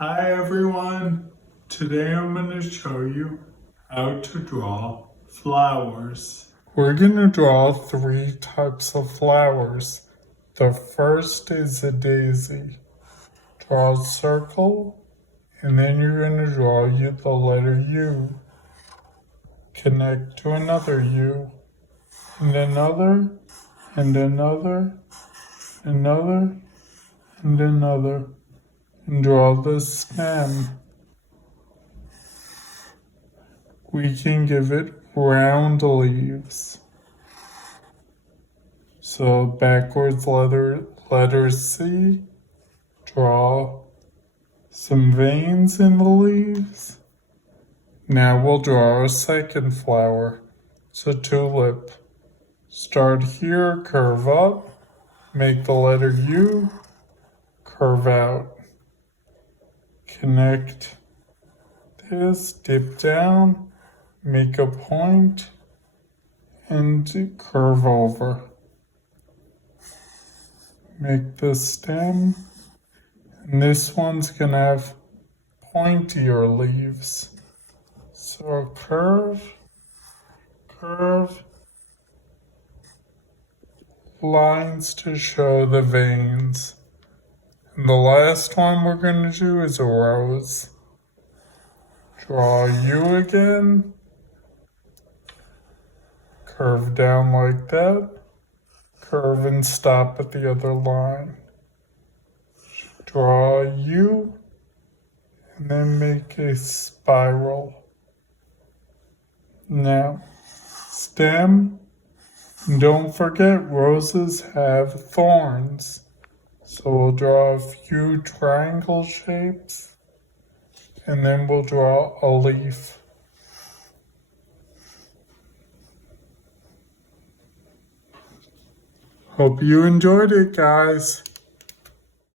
Hi everyone, today I'm going to show you how to draw flowers. We're going to draw 3 types of flowers. The first is a daisy. Draw a circle and then you're going to draw the letter U. Connect to another U and another and another, another and another. And draw the stem. We can give it round leaves. So backwards letter C, draw some veins in the leaves. Now we'll draw a second flower. It's a tulip. Start here, curve up, make the letter U, curve out. Connect this, dip down, make a point, and curve over. Make the stem, and this one's gonna have pointier leaves. So curve, curve, lines to show the veins. And the last one we're gonna do is a rose. Draw U again, curve down like that, curve and stop at the other line. Draw U, and then make a spiral. Now, stem, don't forget roses have thorns. So we'll draw a few triangle shapes, and then we'll draw a leaf. Hope you enjoyed it, guys.